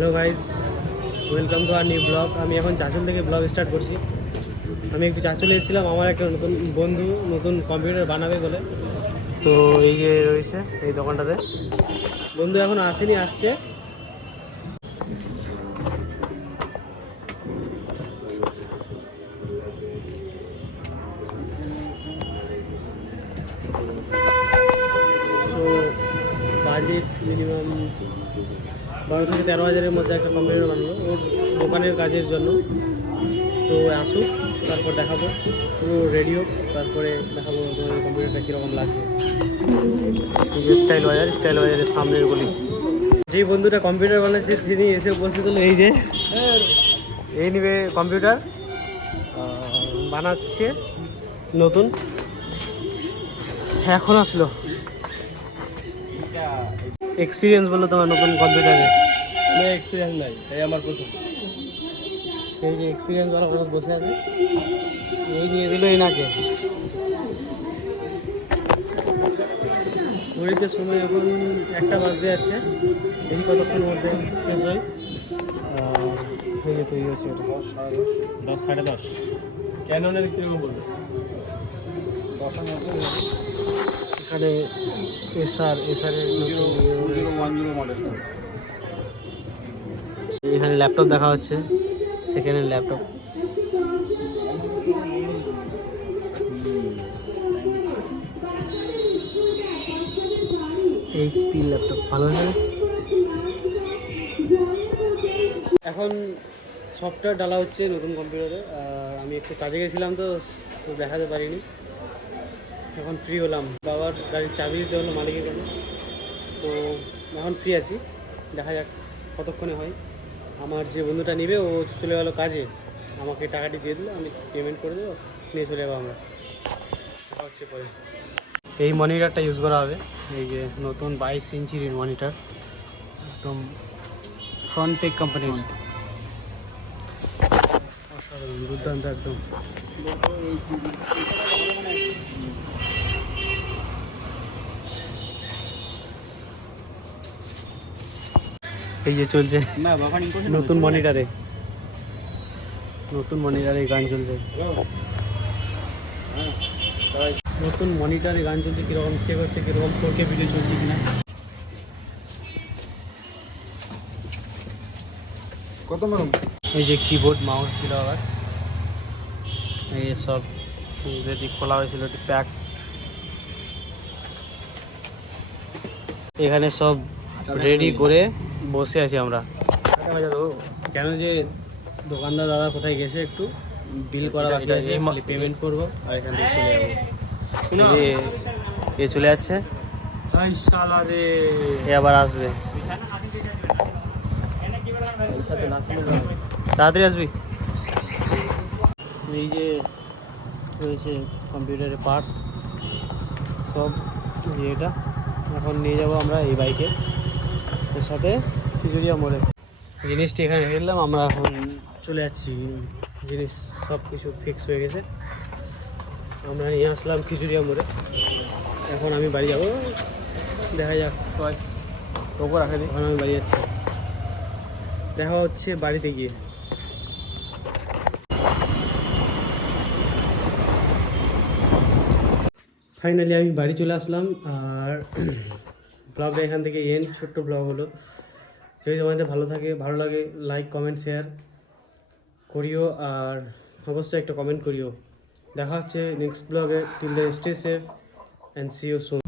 Hello guys, welcome to our new blog. আমি এখন চাঁচল থেকে ব্লগ স্টার্ট করছি। আমি একটু চাঁচলে এসেছিলাম, আমার একটা নতুন বন্ধু নতুন কম্পিউটার বানাবে বলে। তো এই যে রয়েছে এই দোকানটাতে, বন্ধু এখন আসেনি, আসছে। তো বাজেট মিনিমাম 12 থেকে 13 হাজারের মধ্যে একটা কম্পিউটার বানালো ওর দোকানের কাজের জন্য। তো আসুক, তারপর দেখাবো পুরো রেডিও, তারপরে দেখাবো তোমাদের কম্পিউটারটা কীরকম লাগছে। স্টাইল বাজারের সামনের গলি। যেই বন্ধুটা কম্পিউটার বানাচ্ছে তিনি এসে উপস্থিত হলো। এই যে এই নিবে কম্পিউটার বানাচ্ছে নতুন, এখন আসলো। এক্সপিরিয়েন্স বললো তোমার নতুন কম্পিউটারে? এক্সপিরিয়েন্স নাই, এই আমার প্রথম। এই যে এক্সপিরিয়েন্স বালা মানুষ বসে আছে, এই নিয়ে দিল এনাকে। ঘড়িতে সময় এখন 1টা বাজতে যাচ্ছে, দেখি কতক্ষণ মধ্যে শেষ হয়। এই যে তৈরি হচ্ছে এটা 10 সাড়ে 10। ক্যাননের কীরকম বলবে? 10-এর মধ্যে এখানে এসআরের মডেল। এখানে ল্যাপটপ দেখা হচ্ছে, second hand laptop. HP laptop ভালো আছে। এখন সফটওয়্যার ডালা হচ্ছে নতুন কম্পিউটারে। আমি একটু কাজে গেছিলাম তো দেখাতে পারিনি। এখন ফ্রি হলাম, বাবার গাড়ির চাবি দিতে হলো মালিকের কাছে। তো এখন ফ্রি আছি, দেখা যাক কতক্ষণে হয়। আমার যে বন্ধুটা নেবে ও চলে গেলো কাজে, আমাকে টাকাটি দিয়ে দিলো, আমি পেমেন্ট করে দেবো, নিয়ে চলে যাবো আমরা। দেখা হচ্ছে পরে। এই মনিটরটা ইউজ করা হবে, এই যে নতুন 22 ইঞ্চির মনিটর, একদম ফ্রন্টেক কোম্পানির, অসাধারণ দুর্দান্ত একদম। এই যে চলছে নতুন মনিটরে গান চলছে। নতুন মনিটরে গান চলছে, কীরকম চেক হচ্ছে, কীরকম 4K ভিডিও চলছে কিনা। কত ম্যাডাম? এই যে কিবোর্ড মাউস দিল আবার, এই সব যেটি খোলা হয়েছিল এটি প্যাক। এখানে সব রেডি করে বসে আছি আমরা। কেন যে দোকানদার দাদা কোথায় গেছে, একটু বিল করা বাকি আছে, পেমেন্ট করবো আর এখান থেকে চলে যাবো। যে এ চলে যাচ্ছে, এ আবার আসবে। তাড়াতাড়ি আসবি। এই যে রয়েছে কম্পিউটারের পার্টস সব, এটা এখন নিয়ে যাব আমরা এই বাইকে, এর সাথে খিচুড়িয়া মোড়ে। জিনিসটি এখানে রেখে দিলাম, আমরা এখন চলে যাচ্ছি। জিনিস সব কিছু ফিক্স হয়ে গেছে, আমরা নিয়ে আসলাম খিচুড়িয়া মোড়ে। এখন আমি বাড়ি যাবো, দেখা যাক ওপর রাখা দিই। এখন আমি বাড়ি যাচ্ছি, দেখা হচ্ছে বাড়িতে গিয়ে। ফাইনালি আমি বাড়ি চলে আসলাম, আর ব্লগটা এখান থেকে ছোট্ট ব্লগ হলো। যদি তোমাদের ভালো লাগে লাইক কমেন্ট শেয়ার করিও, আর অবশ্যই একটা কমেন্ট করিও। দেখা হচ্ছে নেক্সট ব্লগে। Till then stay safe and see you soon.